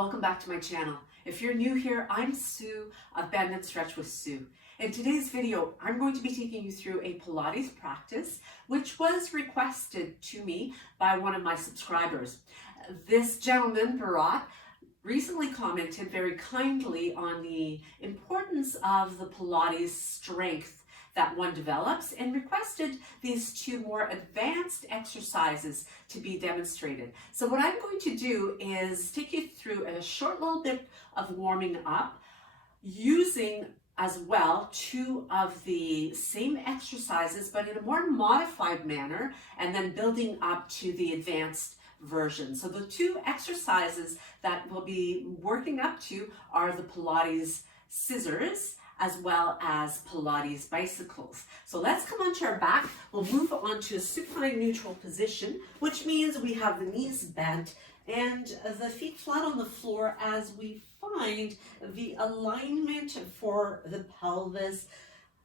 Welcome back to my channel. If you're new here, I'm Sue of Bend and Stretch with Sue. In today's video, I'm going to be taking you through a Pilates practice, which was requested to me by one of my subscribers. This gentleman, Bharat, recently commented very kindly on the importance of the Pilates strength that one develops and requested these two more advanced exercises to be demonstrated. So what I'm going to do is take you through a short little bit of warming up using as well two of the same exercises but in a more modified manner, and then building up to the advanced version. So the two exercises that we'll be working up to are the Pilates scissors as well as Pilates bicycles. So let's come onto our back. We'll move on to a supine neutral position, which means we have the knees bent and the feet flat on the floor as we find the alignment for the pelvis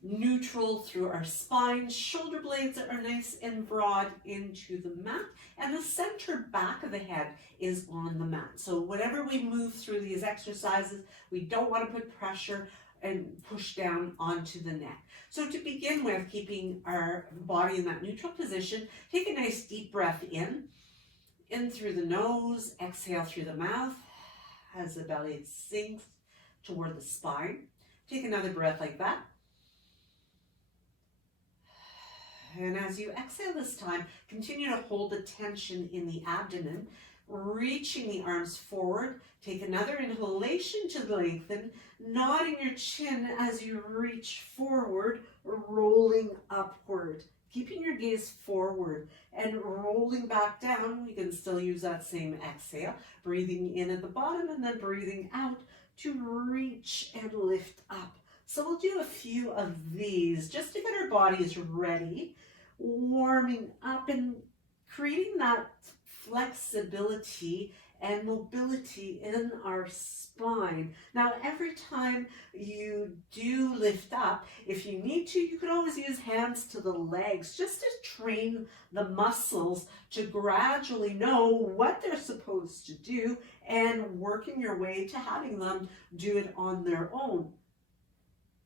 neutral through our spine. Shoulder blades are nice and broad into the mat, and the center back of the head is on the mat. So whenever we move through these exercises, we don't want to put pressure and push down onto the neck. So to begin with, keeping our body in that neutral position, take a nice deep breath in through the nose, exhale through the mouth as the belly sinks toward the spine. Take another breath like that. And as you exhale this time, continue to hold the tension in the abdomen, reaching the arms forward. Take another inhalation to lengthen, nodding your chin as you reach forward, rolling upward. Keeping your gaze forward and rolling back down. You can still use that same exhale, breathing in at the bottom and then breathing out to reach and lift up. So we'll do a few of these just to get our bodies ready, warming up and creating that flexibility and mobility in our spine. Now, every time you do lift up, if you need to, you can always use hands to the legs just to train the muscles to gradually know what they're supposed to do and working your way to having them do it on their own.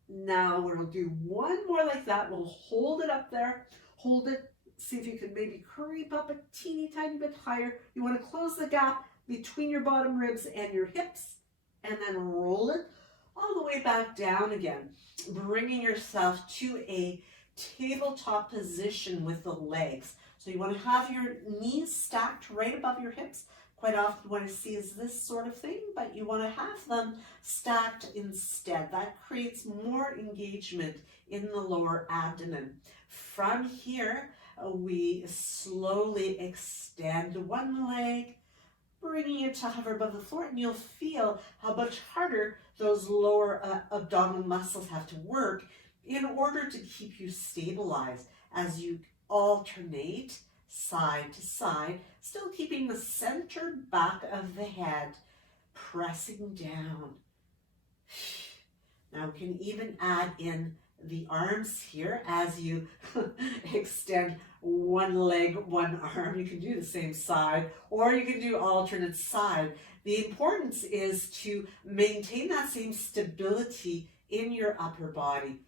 Now we'll do one more like that. We'll hold it up there, hold it. See if you can maybe creep up a teeny tiny bit higher. You want to close the gap between your bottom ribs and your hips, and then roll it all the way back down again, bringing yourself to a tabletop position with the legs. So you want to have your knees stacked right above your hips. Quite often what I see is this sort of thing, but you want to have them stacked instead. That creates more engagement in the lower abdomen. From here, we slowly extend one leg, bringing it to hover above the floor, and you'll feel how much harder those lower abdominal muscles have to work in order to keep you stabilized as you alternate side to side, still keeping the center back of the head pressing down. Now we can even add in the arms here as you extend one leg, one arm. You can do the same side, or you can do alternate side. The importance is to maintain that same stability in your upper body.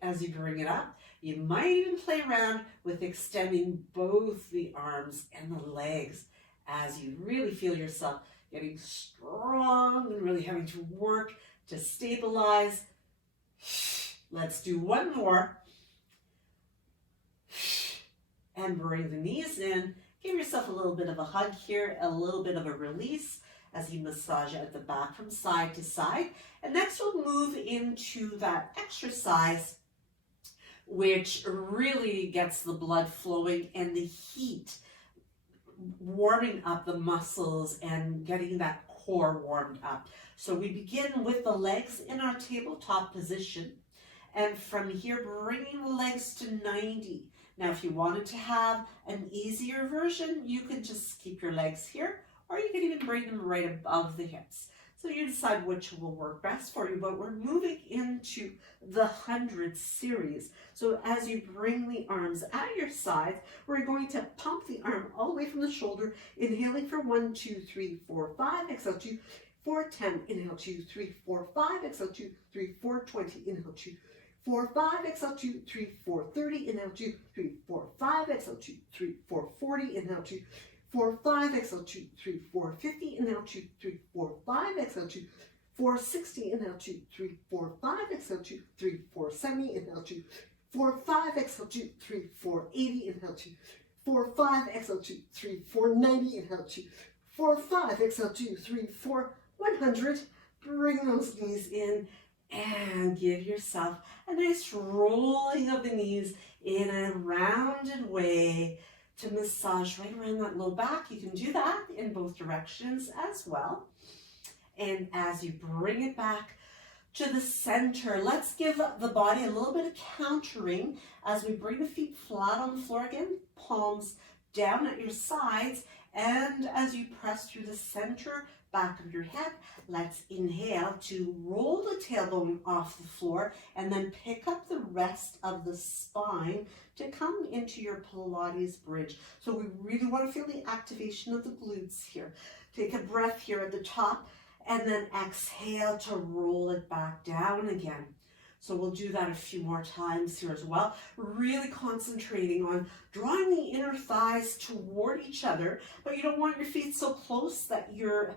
As you bring it up, you might even play around with extending both the arms and the legs as you really feel yourself getting strong and really having to work to stabilize. Let's do one more. And bring the knees in. Give yourself a little bit of a hug here, a little bit of a release as you massage at the back from side to side. And next we'll move into that exercise which really gets the blood flowing and the heat, warming up the muscles and getting that core warmed up. So we begin with the legs in our tabletop position. And from here, bringing the legs to 90. Now, if you wanted to have an easier version, you could just keep your legs here, or you could even bring them right above the hips. So you decide which will work best for you, but we're moving into the 100 series. So as you bring the arms at your sides, we're going to pump the arm all the way from the shoulder, inhaling for 1, 2, 3, 4, 5, exhale 2, 4, 10, inhale 2, 3, 4, 5, exhale 2, 3, 4, 20, inhale 2, 4, 5, exhale 2, 3, 4, 30, inhale 2, 3, 4, 5, exhale 2, 3, 4, 40, inhale 2, 4, 5, exhale 2, 3, 4, 50, inhale 2, 3, 4, 5, exhale 2, 4, 60, inhale 2, 3, 4, 5, exhale 2, 3, 4, 70, inhale 2, 4, 5, exhale 2, 3, 4, 80, inhale 2, 4, 5, exhale 2, 3, 4, 90, inhale 2, 4, 5, exhale 2, 3, 4, 100. Bring those knees in and give yourself a nice rolling of the knees in a rounded way to massage right around that low back. You can do that in both directions as well. And as you bring it back to the center, let's give the body a little bit of countering as we bring the feet flat on the floor again, palms down at your sides, and as you press through the center back of your head, let's inhale to roll the tailbone off the floor and then pick up the rest of the spine to come into your Pilates bridge. So we really want to feel the activation of the glutes here. Take a breath here at the top and then exhale to roll it back down again. So we'll do that a few more times here as well. Really concentrating on drawing the inner thighs toward each other, but you don't want your feet so close that your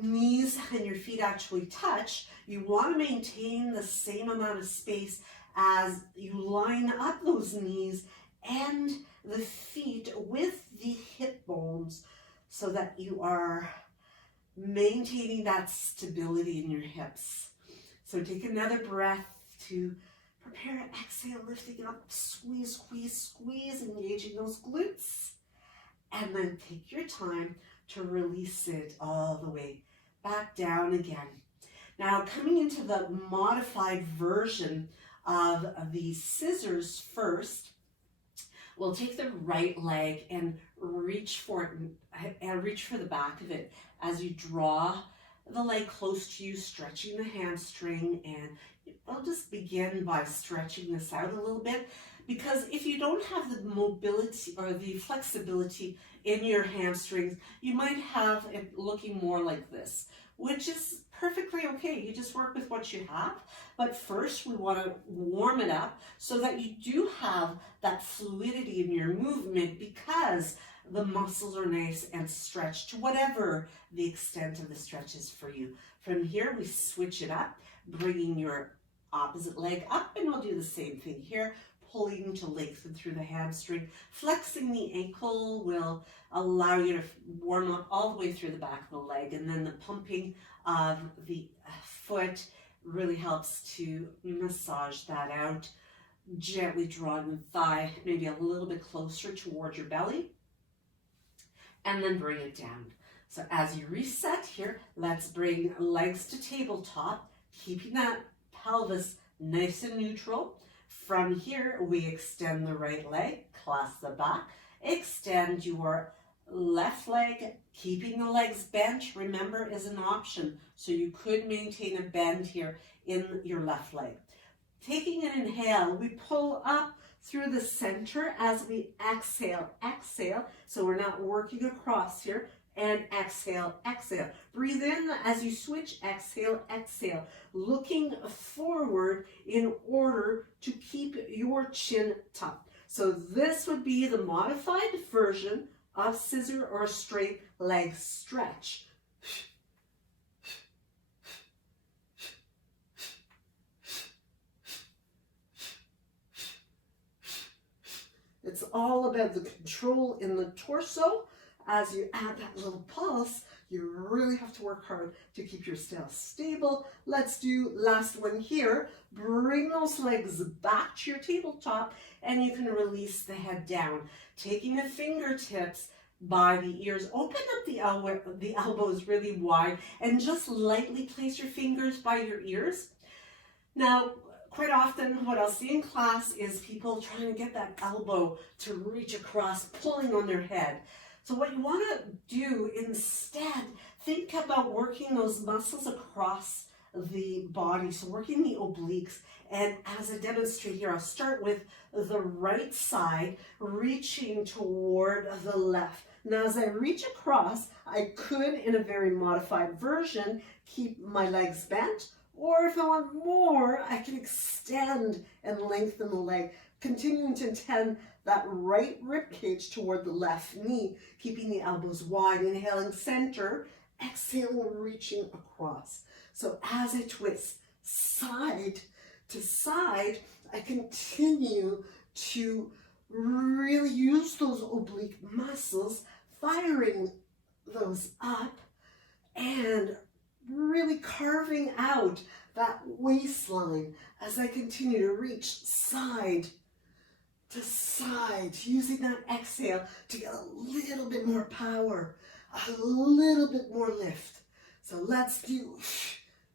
knees and your feet actually touch. You want to maintain the same amount of space as you line up those knees and the feet with the hip bones so that you are maintaining that stability in your hips. So take another breath to prepare. Exhale, lifting up, squeeze, squeeze, squeeze, engaging those glutes. And then take your time to release it all the way back down again. Now, coming into the modified version of the scissors first, we'll take the right leg and reach for it and reach for the back of it as you draw the leg close to you, stretching the hamstring. And I'll just begin by stretching this out a little bit, because if you don't have the mobility or the flexibility in your hamstrings, you might have it looking more like this, which is perfectly okay. You just work with what you have. But first we want to warm it up so that you do have that fluidity in your movement, because the muscles are nice and stretched to whatever the extent of the stretch is for you. From here, we switch it up, bringing your opposite leg up, and we'll do the same thing here, pulling to lengthen through the hamstring. Flexing the ankle will allow you to warm up all the way through the back of the leg, and then the pumping of the foot really helps to massage that out, gently drawing the thigh maybe a little bit closer towards your belly, and then bring it down. So as you reset here, let's bring legs to tabletop, keeping that pelvis nice and neutral. From here, we extend the right leg, clasp the back, extend your left leg, keeping the legs bent, remember, is an option. So you could maintain a bend here in your left leg. Taking an inhale, we pull up through the center as we exhale, exhale. So we're not working across here. And exhale, exhale. Breathe in as you switch, exhale, exhale. Looking forward in order to keep your chin tucked. So this would be the modified version of scissor or straight leg stretch. It's all about the control in the torso. As you add that little pulse, you really have to work hard to keep yourself stable. Let's do last one here. Bring those legs back to your tabletop, and you can release the head down. Taking the fingertips by the ears, open up the elbows really wide, and just lightly place your fingers by your ears. Now, quite often what I'll see in class is people trying to get that elbow to reach across, pulling on their head. So what you want to do instead, think about working those muscles across the body. So working the obliques. And as I demonstrate here, I'll start with the right side, reaching toward the left. Now, as I reach across, I could, in a very modified version, keep my legs bent, or if I want more, I can extend and lengthen the leg, continuing to tend that right rib cage toward the left knee, keeping the elbows wide, inhaling center, exhaling, reaching across. So as I twist side to side, I continue to really use those oblique muscles, firing those up and really carving out that waistline as I continue to reach side to side, using that exhale to get a little bit more power, a little bit more lift. So let's do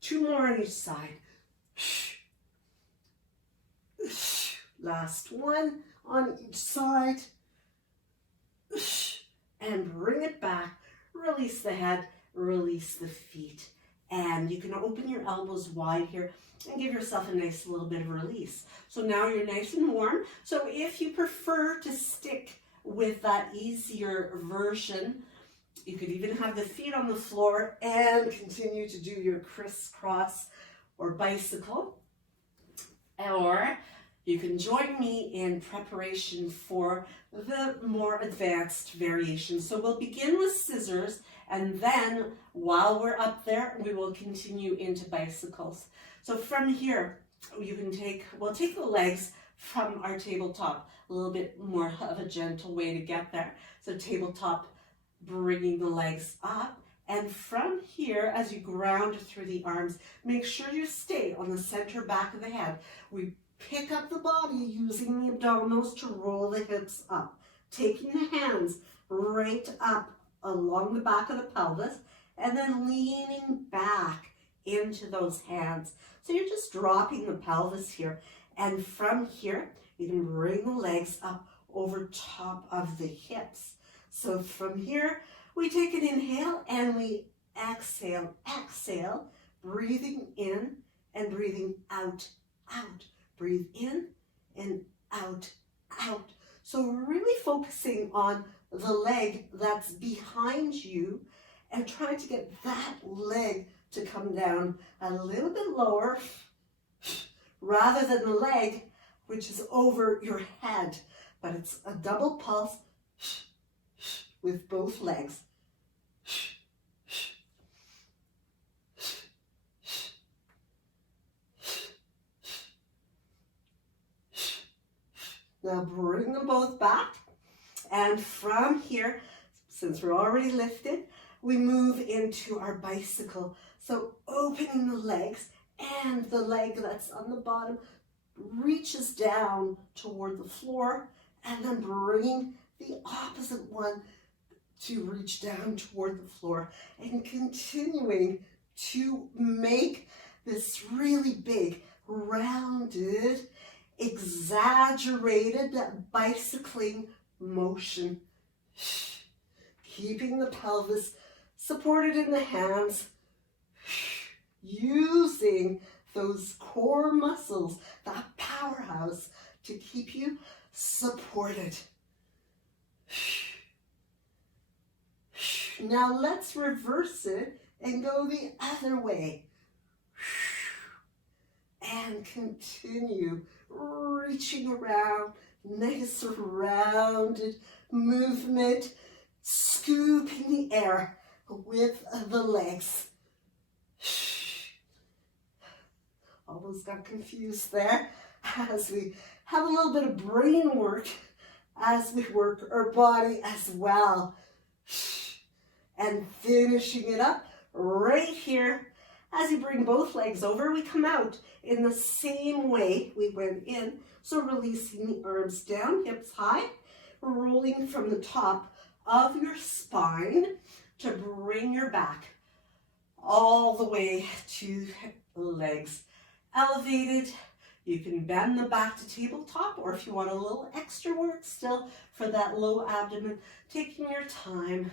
2 more on each side. Last one on each side. And bring it back. Release the head, release the feet. And you can open your elbows wide here and give yourself a nice little bit of release. So now you're nice and warm. So if you prefer to stick with that easier version, you could even have the feet on the floor and continue to do your crisscross or bicycle. Or you can join me in preparation for the more advanced variation. So we'll begin with scissors, and then while we're up there, we will continue into bicycles. So from here, we'll take the legs from our tabletop, a little bit more of a gentle way to get there. So tabletop, bringing the legs up. And from here, as you ground through the arms, make sure you stay on the center back of the head. We pick up the body using the abdominals to roll the hips up, taking the hands right up along the back of the pelvis, and then leaning back into those hands. So you're just dropping the pelvis here. And from here, you can bring the legs up over top of the hips. So from here, we take an inhale and we exhale, exhale, breathing in and breathing out, out. Breathe in and out, out. So really focusing on the leg that's behind you and trying to get that leg to come down a little bit lower rather than the leg which is over your head. But it's a double pulse with both legs. Now bring them both back, and from here, since we're already lifted, we move into our bicycle. So opening the legs, and the leg that's on the bottom reaches down toward the floor, and then bringing the opposite one to reach down toward the floor, and continuing to make this really big, rounded, exaggerated bicycling motion, keeping the pelvis supported in the hands, using those core muscles, that powerhouse, to keep you supported. Now let's reverse it and go the other way. And continue reaching around, nice rounded movement, scooping the air with the legs. Almost got confused there as we have a little bit of brain work as we work our body as well. And finishing it up right here. As you bring both legs over, we come out in the same way we went in. So releasing the arms down, hips high, rolling from the top of your spine to bring your back all the way to the legs elevated, You can bend the back to tabletop, or if you want a little extra work still for that low abdomen, taking your time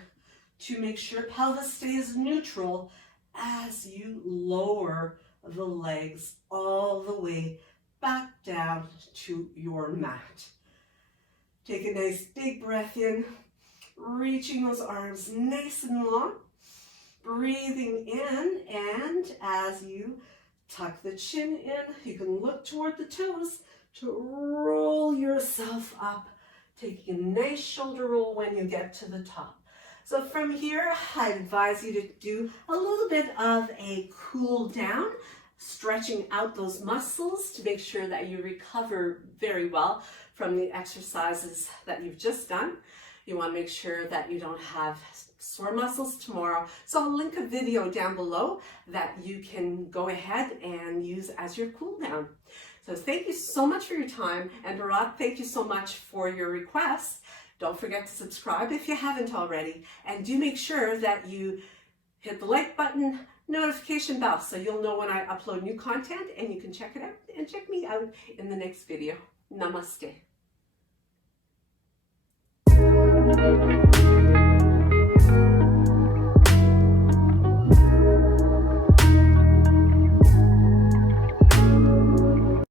to make sure pelvis stays neutral as you lower the legs all the way back down to your mat. Take a nice big breath in, reaching those arms nice and long, breathing in, and as you tuck the chin in, you can look toward the toes to roll yourself up, taking a nice shoulder roll when you get to the top. So from here, I advise you to do a little bit of a cool down, stretching out those muscles to make sure that you recover very well from the exercises that you've just done. You want to make sure that you don't have sore muscles tomorrow. So I'll link a video down below that you can go ahead and use as your cool down. So thank you so much for your time. And Bharat, thank you so much for your requests. Don't forget to subscribe if you haven't already. And do make sure that you hit the like button, notification bell, so you'll know when I upload new content and you can check it out and check me out in the next video. Namaste.